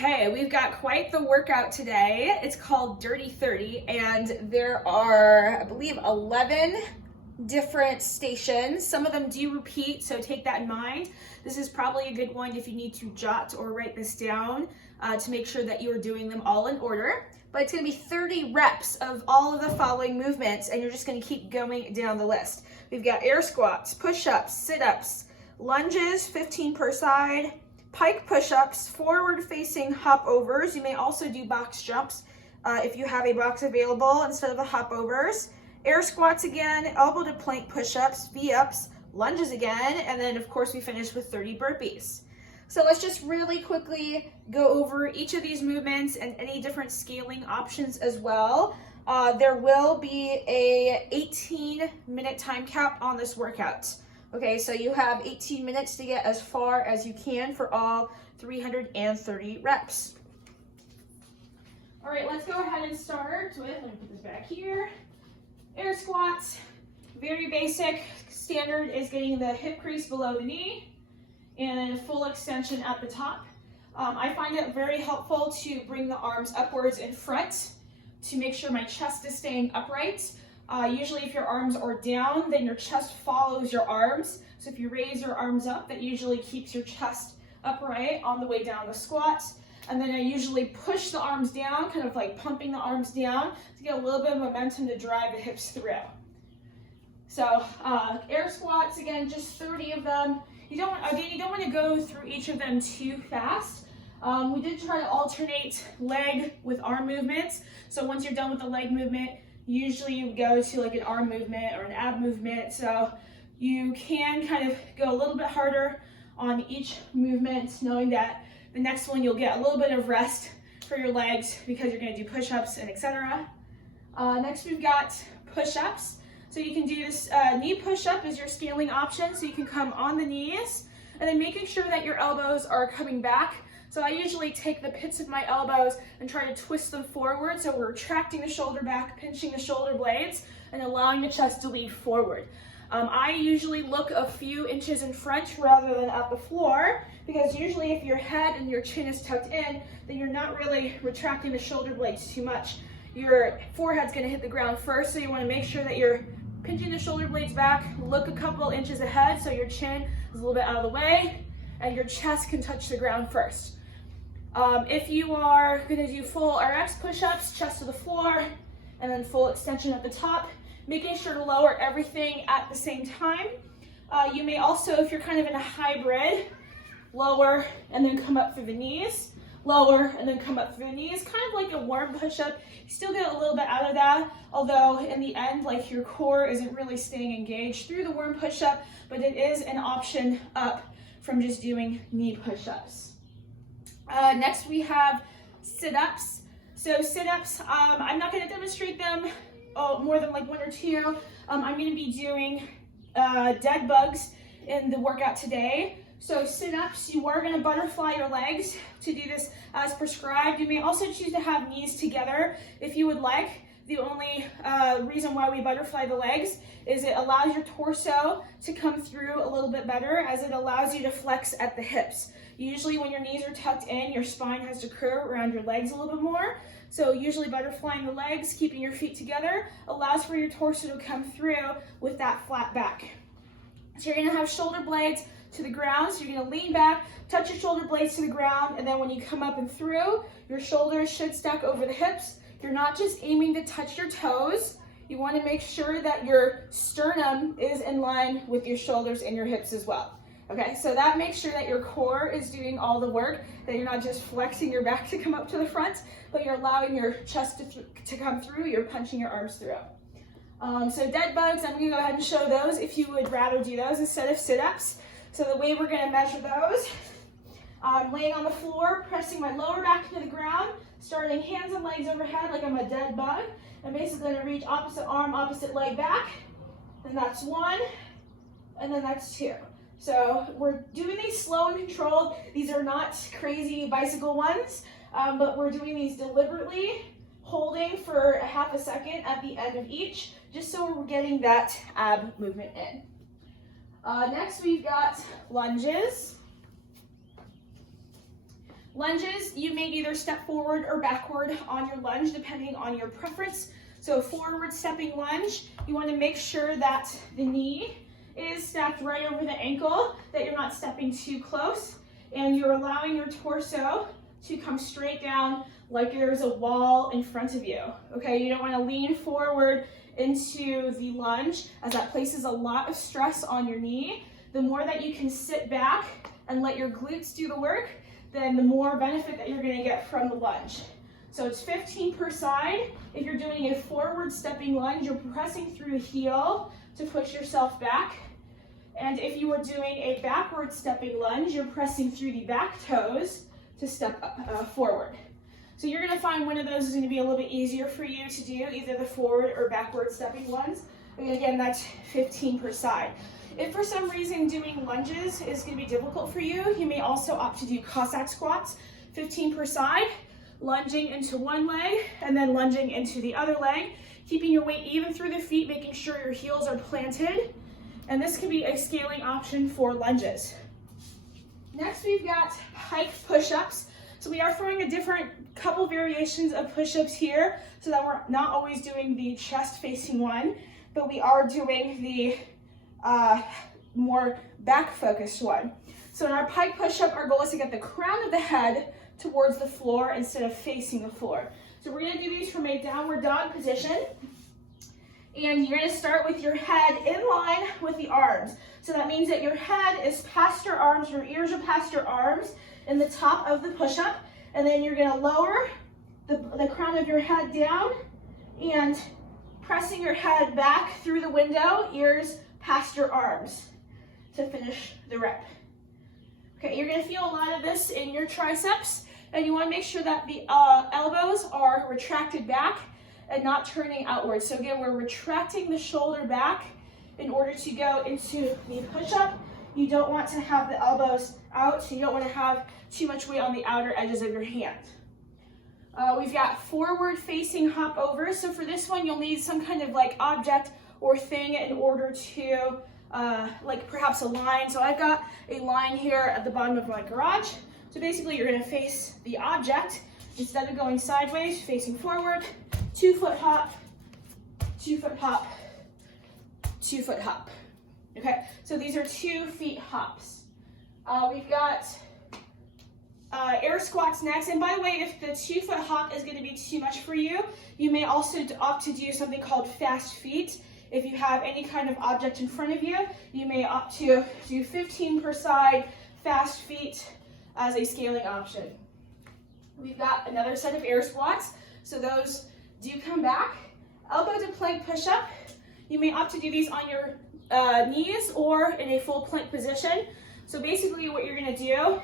Okay, we've got quite the workout today. It's called Dirty 30, and there are, I believe, 11 different stations. Some of them do repeat, so take that in mind. This is probably a good one if you need to jot or write this down to make sure that you are doing them all in order. But it's going to be 30 reps of all of the following movements, and you're just going to keep going down the list. We've got air squats, push-ups, sit-ups, lunges, 15 per side, Pike Push Ups, forward facing hop overs. You may also do box jumps if you have a box available instead of the hop overs. Air squats again, elbow to plank push ups, V-ups, lunges again, and then of course we finish with 30 burpees. So let's just really quickly go over each of these movements and any different scaling options as well. There will be a 18-minute time cap on this workout. Okay, so you have 18 minutes to get as far as you can for all 330 reps. All right, let's go ahead and start with, let me put this back here, air squats. Very basic. Standard is getting the hip crease below the knee and then a full extension at the top. I find it very helpful to bring the arms upwards in front to make sure my chest is staying upright. Usually if your arms are down, then your chest follows your arms. So if you raise your arms up, that usually keeps your chest upright on the way down the squat. And then I usually push the arms down, kind of like pumping the arms down to get a little bit of momentum to drive the hips through. So air squats, again, just 30 of them. You don't want to go through each of them too fast. We did try to alternate leg with arm movements. So once you're done with the leg movement, usually you go to like an arm movement or an ab movement. So you can kind of go a little bit harder on each movement, knowing that the next one you'll get a little bit of rest for your legs because you're going to do push-ups and etc. Next we've got push-ups. So you can do this knee push-up as your scaling option. So you can come on the knees and then making sure that your elbows are coming back. So I usually take the pits of my elbows and try to twist them forward. So we're retracting the shoulder back, pinching the shoulder blades, and allowing the chest to lead forward. I usually look a few inches in front rather than at the floor, because usually if your head and your chin is tucked in, then you're not really retracting the shoulder blades too much. Your forehead's gonna hit the ground first, so you wanna make sure that you're pinching the shoulder blades back, look a couple inches ahead so your chin is a little bit out of the way, and your chest can touch the ground first. If you are going to do full RX push-ups, chest to the floor, and then full extension at the top, making sure to lower everything at the same time. You may also, if you're kind of in a hybrid, lower and then come up through the knees, lower and then come up through the knees, kind of like a warm push-up. You still get a little bit out of that, although in the end, like your core isn't really staying engaged through the warm push-up, but it is an option up from just doing knee push-ups. Next we have sit-ups. So sit-ups, I'm not going to demonstrate them more than like one or two. I'm going to be doing dead bugs in the workout today. So sit-ups, you are going to butterfly your legs to do this as prescribed. You may also choose to have knees together if you would like. The only reason why we butterfly the legs is it allows your torso to come through a little bit better, as it allows you to flex at the hips. Usually when your knees are tucked in, your spine has to curve around your legs a little bit more. So usually butterflying the legs, keeping your feet together, allows for your torso to come through with that flat back. So you're gonna have shoulder blades to the ground. So you're gonna lean back, touch your shoulder blades to the ground, and then when you come up and through, your shoulders should stack over the hips. You're not just aiming to touch your toes. You wanna make sure that your sternum is in line with your shoulders and your hips as well. Okay, so that makes sure that your core is doing all the work, that you're not just flexing your back to come up to the front, but you're allowing your chest to come through, you're punching your arms through. So dead bugs, I'm gonna go ahead and show those if you would rather do those instead of sit-ups. So the way we're gonna measure those, I'm laying on the floor, pressing my lower back to the ground, starting hands and legs overhead like I'm a dead bug. I'm basically gonna reach opposite arm, opposite leg back, and that's one, and then that's two. So we're doing these slow and controlled. These are not crazy bicycle ones, but we're doing these deliberately, holding for a half a second at the end of each, just so we're getting that ab movement in. Next we've got lunges. Lunges, you may either step forward or backward on your lunge depending on your preference. So forward stepping lunge, you want to make sure that the knee is stacked right over the ankle, that you're not stepping too close, and you're allowing your torso to come straight down like there's a wall in front of you. Okay, you don't want to lean forward into the lunge as that places a lot of stress on your knee. The more that you can sit back and let your glutes do the work, then the more benefit that you're going to get from the lunge. So it's 15 per side. If you're doing a forward stepping lunge, you're pressing through the heel to push yourself back. And if you are doing a backward stepping lunge, you're pressing through the back toes to step forward. So you're going to find one of those is going to be a little bit easier for you to do, either the forward or backward stepping ones. And again, that's 15 per side. If for some reason doing lunges is going to be difficult for you, you may also opt to do Cossack squats, 15 per side, lunging into one leg and then lunging into the other leg, keeping your weight even through the feet, making sure your heels are planted. And this can be a scaling option for lunges. Next, we've got Pike Push Ups. So we are throwing a different couple variations of push-ups here so that we're not always doing the chest facing one, but we are doing the more back focused one. So in our Pike Push-Up, our goal is to get the crown of the head towards the floor instead of facing the floor. So we're gonna do these from a downward dog position. And you're gonna start with your head in line with the arms. So that means that your head is past your arms, your ears are past your arms in the top of the push-up. And then you're gonna lower the crown of your head down and pressing your head back through the window, ears past your arms to finish the rep. Okay, you're gonna feel a lot of this in your triceps, and you wanna make sure that the elbows are retracted back and not turning outwards. So again, we're retracting the shoulder back in order to go into the push-up. You don't want to have the elbows out, so you don't want to have too much weight on the outer edges of your hand. We've got forward facing hop over. So for this one, you'll need some kind of like object or thing in order to like perhaps a line. So I've got a line here at the bottom of my garage. So basically you're gonna face the object instead of going sideways, facing forward, 2 foot hop, 2 foot hop, 2 foot hop. Okay, so these are 2 feet hops. We've got air squats next. And by the way, if the 2 foot hop is gonna be too much for you, you may also opt to do something called fast feet. If you have any kind of object in front of you, you may opt to do 15 per side fast feet as a scaling option. We've got another set of air squats. So those do come back. Elbow to plank push-up. You may opt to do these on your knees or in a full plank position. So basically what you're gonna do,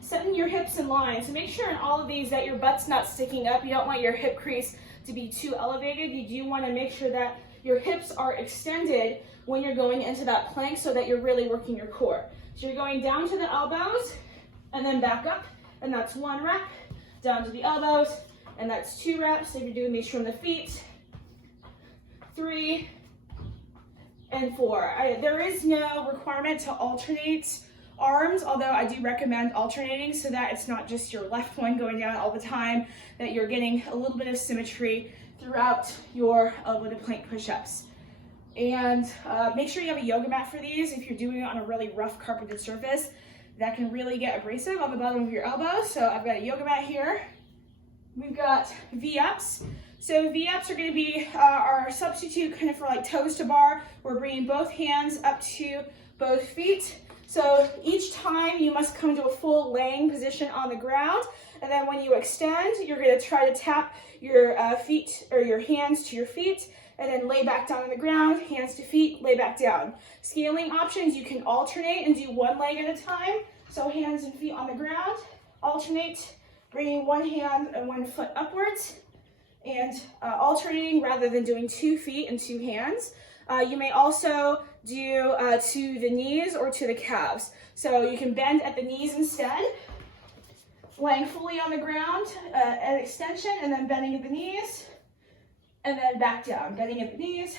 setting your hips in line. So make sure in all of these that your butt's not sticking up. You don't want your hip crease to be too elevated. You do wanna make sure that your hips are extended when you're going into that plank so that you're really working your core. So you're going down to the elbows and then back up, and that's 1 rep. Down to the elbows, and that's 2 reps. If you're doing these from the feet, 3 and 4. There is no requirement to alternate arms, although I do recommend alternating so that it's not just your left one going down all the time, that you're getting a little bit of symmetry throughout your elbow to plank push-ups. And make sure you have a yoga mat for these. If you're doing it on a really rough carpeted surface, that can really get abrasive on the bottom of your elbows. So I've got a yoga mat here. We've got V-ups. So V-ups are gonna be our substitute kind of for like toes to bar. We're bringing both hands up to both feet. So each time you must come to a full laying position on the ground. And then when you extend, you're gonna try to tap your feet or your hands to your feet and then lay back down on the ground, hands to feet, lay back down. Scaling options, you can alternate and do 1 leg at a time. So hands and feet on the ground, alternate, bringing 1 hand and 1 foot upwards, and alternating rather than doing 2 feet and 2 hands. You may also do to the knees or to the calves. So you can bend at the knees instead, laying fully on the ground, an extension, and then bending at the knees, and then back down, bending at the knees,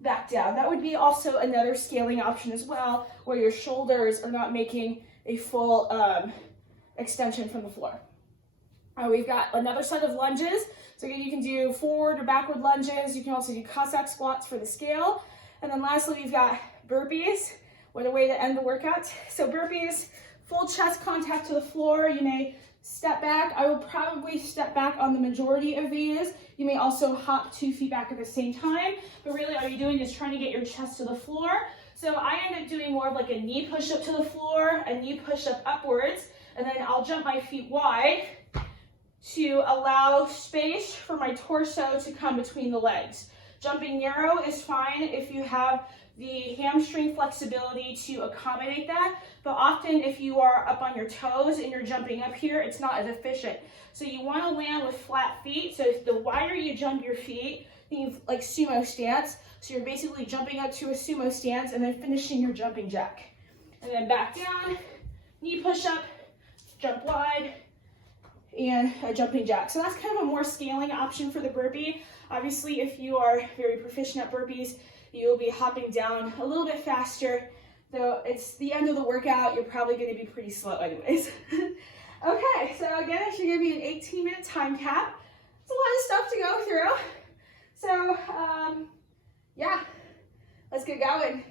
back down. That would be also another scaling option as well, where your shoulders are not making a full extension from the floor. We've got another set of lunges. So again, you can do forward or backward lunges. You can also do Cossack squats for the scale. And then lastly, we've got burpees. What a way to end the workout. So burpees, full chest contact to the floor. You may step back. I would probably step back on the majority of these. You may also hop 2 feet back at the same time, but really all you're doing is trying to get your chest to the floor. So I end up doing more of like a knee push-up to the floor, a knee push-up upwards, and then I'll jump my feet wide to allow space for my torso to come between the legs. Jumping narrow is fine if you have the hamstring flexibility to accommodate that, but often if you are up on your toes and you're jumping up here, it's not as efficient. So you want to land with flat feet. So the wider you jump your feet, think like sumo stance. So you're basically jumping up to a sumo stance and then finishing your jumping jack. And then back down, knee push up, jump wide, and a jumping jack. So that's kind of a more scaling option for the burpee. Obviously, if you are very proficient at burpees, you'll be hopping down a little bit faster. Though it's the end of the workout, you're probably going to be pretty slow anyways. Okay, so again, it should give you an 18-minute time cap. It's a lot of stuff to go through. So, yeah, let's get going.